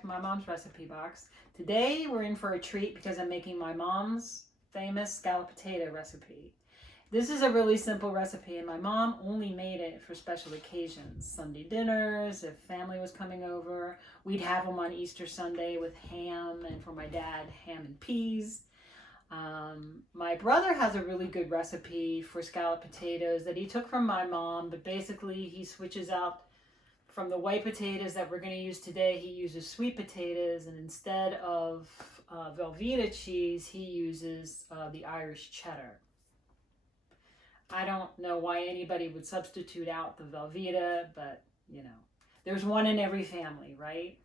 back to my mom's recipe box. Today we're in for a treat because I'm making my mom's famous scalloped potato recipe. This is a really simple recipe and my mom only made it for special occasions. Sunday dinners, if family was coming over. We'd have them on Easter Sunday with ham, and for my dad, ham and peas. My brother has a really good recipe for scalloped potatoes that he took from my mom, but basically he switches out from the white potatoes that we're going to use today. He uses sweet potatoes, and instead of Velveeta cheese, he uses the Irish cheddar. I don't know why anybody would substitute out the Velveeta, but you know, there's one in every family, right?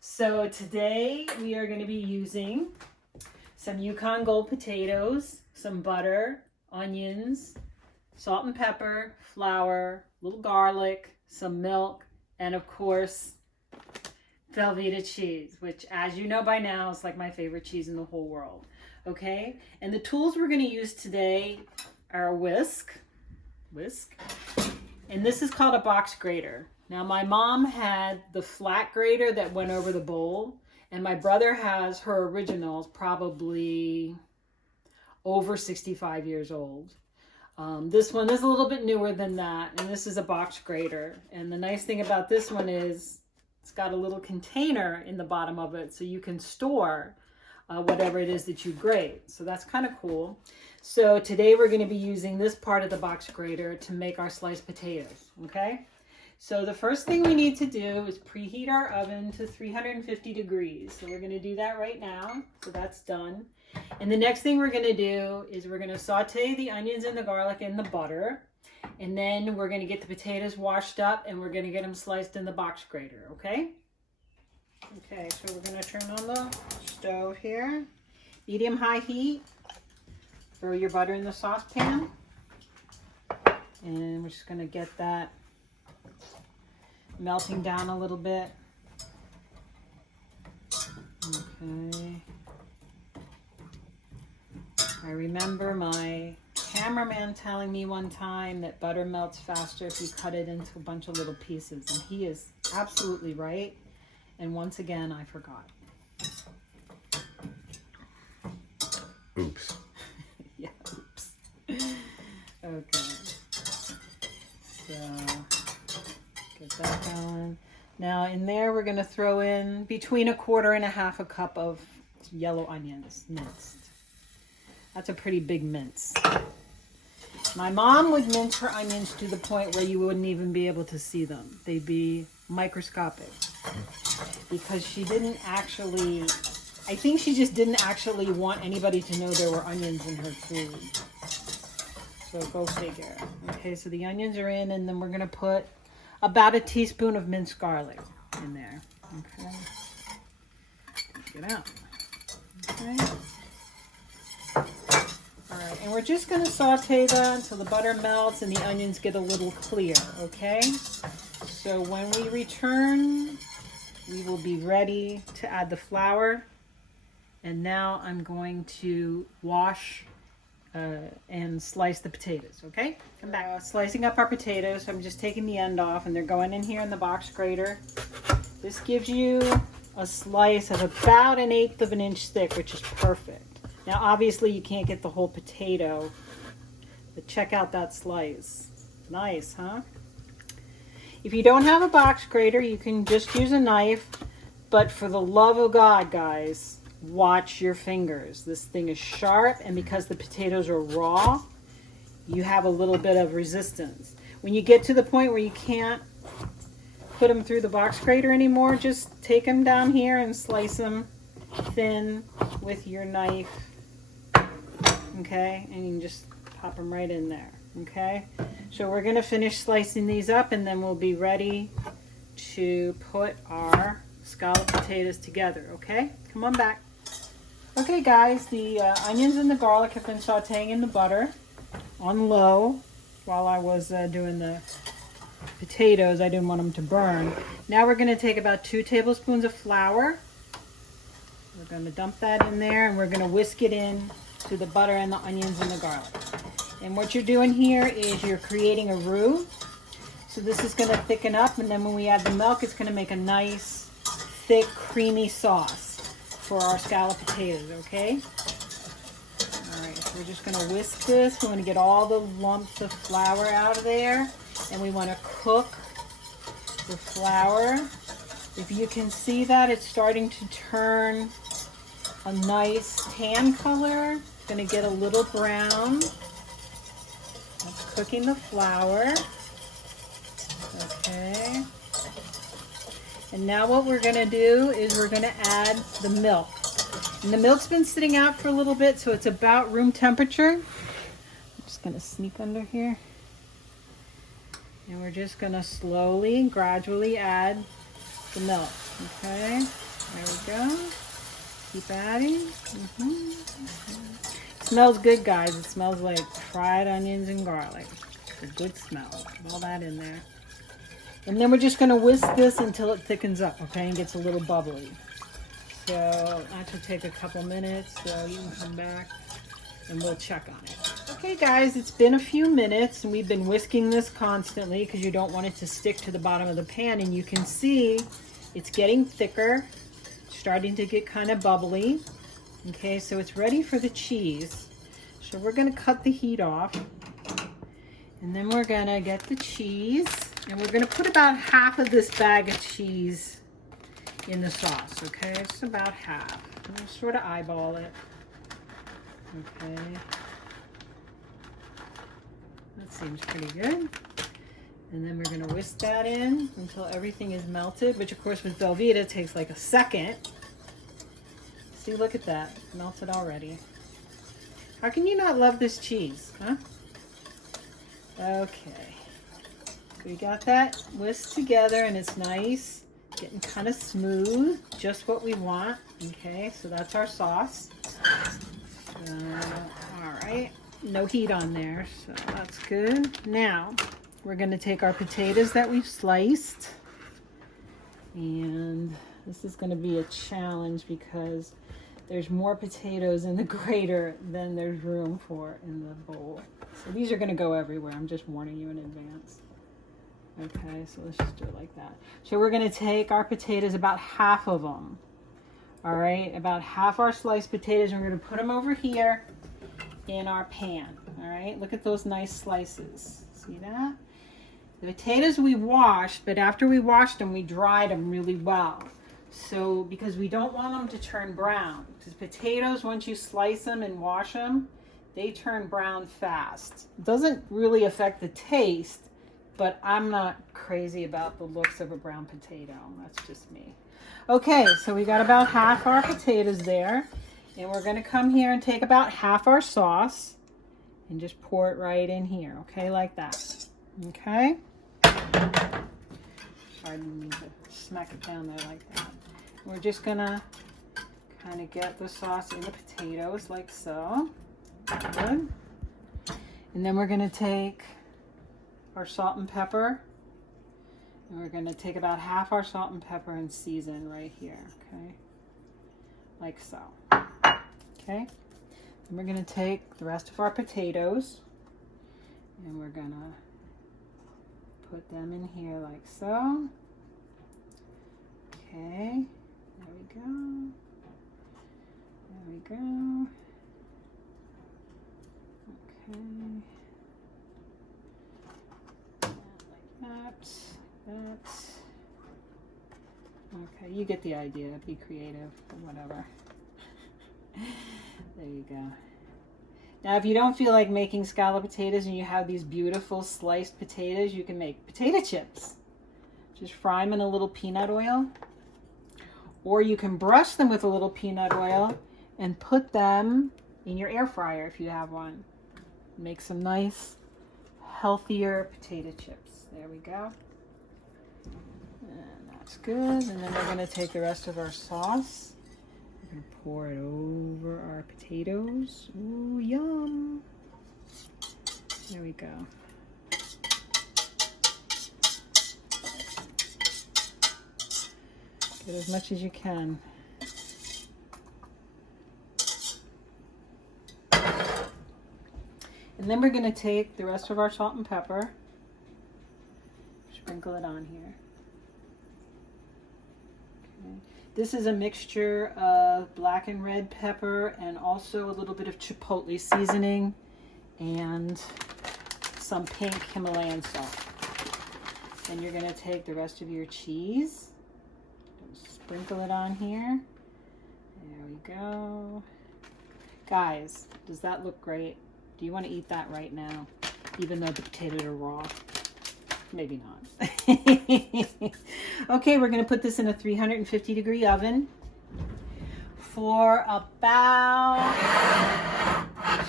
So today we are going to be using some Yukon Gold potatoes, some butter, onions, salt and pepper, flour, a little garlic, some milk, and of course, Velveeta cheese, which as you know by now is like my favorite cheese in the whole world. Okay, and the tools we're going to use today are a whisk, and this is called a box grater. Now my mom had the flat grater that went over the bowl, and my brother has her originals, probably over 65 years old. This one is a little bit newer than that, and this is a box grater. And the nice thing about this one is it's got a little container in the bottom of it so you can store whatever it is that you grate. So that's kind of cool. So today we're going to be using this part of the box grater to make our sliced potatoes, okay? So the first thing we need to do is preheat our oven to 350 degrees. So we're going to do that right now. So that's done. And the next thing we're going to do is we're going to saute the onions and the garlic in the butter. And then we're going to get the potatoes washed up and we're going to get them sliced in the box grater, okay? Okay, so we're going to turn on the stove here. Medium-high heat. Throw your butter in the saucepan. And we're just going to get that melting down a little bit. Okay. I remember my cameraman telling me one time that butter melts faster if you cut it into a bunch of little pieces, and he is absolutely right. And once again, I forgot. Oops. Yeah, oops. Okay. So, get that going. Now in there, we're going to throw in between 1/4 and 1/2 cup of yellow onions, minced. That's a pretty big mince. My mom would mince her onions to the point where you wouldn't even be able to see them. They'd be microscopic. Because she didn't actually, I think she just didn't actually want anybody to know there were onions in her food. So go figure. Okay, so the onions are in, and then we're going to put about 1 teaspoon of minced garlic in there. Okay. Take it out. Okay. All right, and we're just going to saute that until the butter melts and the onions get a little clear, okay? So when we return, we will be ready to add the flour. And now I'm going to wash and slice the potatoes, okay? Come back. Slicing up our potatoes. I'm just taking the end off, and they're going in here in the box grater. This gives you a slice of about 1/8 of an inch thick, which is perfect. Now, obviously, you can't get the whole potato, but check out that slice. Nice, huh? If you don't have a box grater, you can just use a knife, but for the love of God, guys, watch your fingers. This thing is sharp, and because the potatoes are raw, you have a little bit of resistance. When you get to the point where you can't put them through the box grater anymore, just take them down here and slice them thin with your knife. Okay, and you can just pop them right in there. Okay, so we're going to finish slicing these up, and then we'll be ready to put our scalloped potatoes together. Okay, come on back. Okay guys, the onions and the garlic have been sauteing in the butter on low while I was doing the potatoes. I didn't want them to burn. Now we're going to take about 2 tablespoons of flour. We're going to dump that in there, and we're going to whisk it in to the butter and the onions and the garlic. And what you're doing here is you're creating a roux. So this is going to thicken up, and then when we add the milk, it's going to make a nice thick, creamy sauce for our scalloped potatoes, okay? All right, so we're just gonna whisk this. We wanna get all the lumps of flour out of there, and we wanna cook the flour. If you can see that, it's starting to turn a nice tan color. It's gonna get a little brown. That's cooking the flour. Okay. And now what we're gonna do is we're gonna add the milk. And the milk's been sitting out for a little bit, so it's about room temperature. I'm just gonna sneak under here. And we're just gonna slowly, gradually add the milk. Okay, there we go. Keep adding. It smells good, guys. It smells like fried onions and garlic. It's a good smell. All that in there. And then we're just gonna whisk this until it thickens up, okay, and gets a little bubbly. So that should take a couple minutes, so you can come back and we'll check on it. Okay guys, it's been a few minutes and we've been whisking this constantly because you don't want it to stick to the bottom of the pan, and you can see it's getting thicker, starting to get kind of bubbly. Okay, so it's ready for the cheese. So we're gonna cut the heat off, and then we're gonna get the cheese, and we're gonna put about half of this bag of cheese in the sauce, okay? Just about half. We'll sort of eyeball it. Okay. That seems pretty good. And then we're gonna whisk that in until everything is melted, which of course with Velveeta takes like a second. See, look at that, melted already. How can you not love this cheese, huh? Okay, we got that whisked together and it's nice, getting kind of smooth, just what we want. Okay, so that's our sauce. All right, no heat on there, so that's good. Now, we're gonna take our potatoes that we've sliced, and this is gonna be a challenge because there's more potatoes in the grater than there's room for in the bowl. So these are gonna go everywhere. I'm just warning you in advance. Okay, so let's just do it like that. So we're gonna take our potatoes, about half of them. All right, about half our sliced potatoes, and we're gonna put them over here in our pan. All right, look at those nice slices. See that? The potatoes we washed, but after we washed them, we dried them really well. So, because we don't want them to turn brown. Because potatoes, once you slice them and wash them, they turn brown fast. It doesn't really affect the taste, but I'm not crazy about the looks of a brown potato. That's just me. Okay, so we got about half our potatoes there. And we're gonna come here and take about half our sauce and just pour it right in here, okay, like that. Okay? Sorry, I didn't mean to smack it down there like that. We're just gonna kind of get the sauce in the potatoes like so. Good. And then we're gonna take our salt and pepper, and we're gonna take about half our salt and pepper and season right here, okay? Like so. Okay? And we're gonna take the rest of our potatoes and we're gonna put them in here like so. Okay, there we go. There we go. Okay. Like that. Okay, you get the idea. Be creative or whatever. There you go. Now, if you don't feel like making scalloped potatoes and you have these beautiful sliced potatoes, you can make potato chips. Just fry them in a little peanut oil. Or you can brush them with a little peanut oil and put them in your air fryer if you have one. Make some nice, healthier potato chips. There we go. And that's good. And then we're going to take the rest of our sauce. We're going to pour it over our potatoes. Ooh, yum. There we go. Get as much as you can. And then we're going to take the rest of our salt and pepper, sprinkle it on here. Okay. This is a mixture of black and red pepper and also a little bit of chipotle seasoning and some pink Himalayan salt. Then you're going to take the rest of your cheese, sprinkle it on here. There we go. Guys, does that look great? Do you want to eat that right now, even though the potatoes are raw? Maybe not. Okay, we're going to put this in a 350-degree oven for about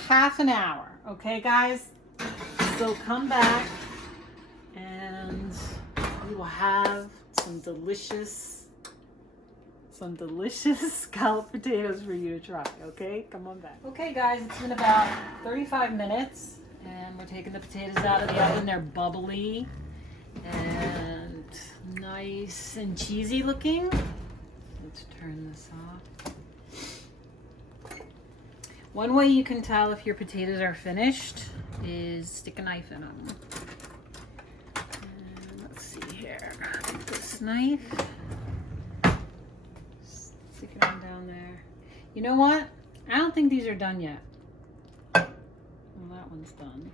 half an hour. Okay, guys? So come back and we will have some delicious scalloped potatoes for you to try. Okay, come on back. Okay, guys, it's been about 35 minutes and we're taking the potatoes out of the oven. They're bubbly and nice and cheesy looking. Let's turn this off. One way you can tell if your potatoes are finished is stick a knife in them. And let's see here. Take this knife. Stick it on down there. You know what? I don't think these are done yet. Well, that one's done.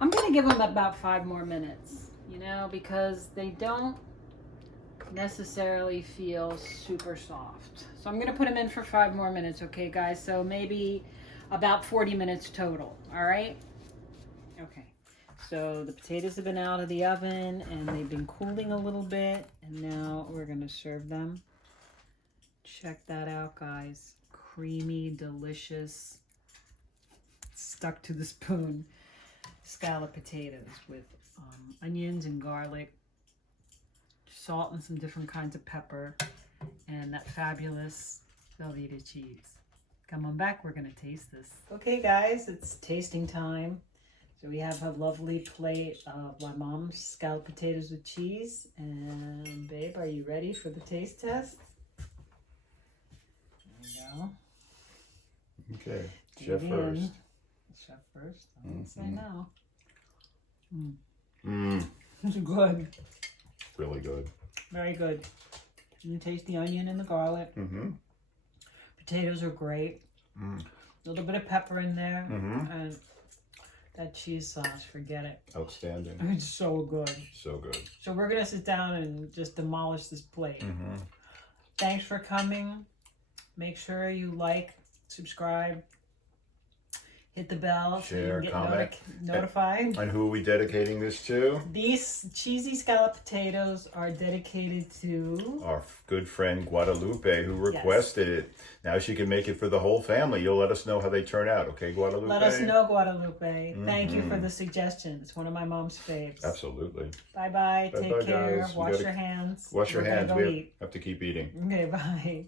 I'm going to give them about 5 more minutes, you know, because they don't necessarily feel super soft. So I'm going to put them in for 5 more minutes, okay, guys? So maybe about 40 minutes total, all right? Okay, so the potatoes have been out of the oven and they've been cooling a little bit, and now we're going to serve them. Check that out, guys. Creamy, delicious, stuck to the spoon scalloped potatoes with onions and garlic, salt and some different kinds of pepper, and that fabulous Velveeta cheese. Come on back, we're gonna taste this. Okay guys, it's tasting time. So we have a lovely plate of my mom's scalloped potatoes with cheese. And babe, are you ready for the taste test? There we go. Okay, chef first. Chef first, I would say no. It's good. Really good. Very good. You can taste the onion and the garlic. Potatoes are great. A little bit of pepper in there. And that cheese sauce, forget it. Outstanding. It's so good. So good. So we're going to sit down and just demolish this plate. Thanks for coming. Make sure you like, subscribe, hit the bell, share, so you comment, get notified. And who are we dedicating this to? These cheesy scalloped potatoes are dedicated to our good friend Guadalupe, who requested it. Now she can make it for the whole family. You'll let us know how they turn out, okay, Guadalupe? Let us know, Guadalupe. Thank you for the suggestion. It's one of my mom's faves. Absolutely. Bye-bye. Take care. Guys. Wash your hands. Wash your hands. Go We have to keep eating. Okay, bye.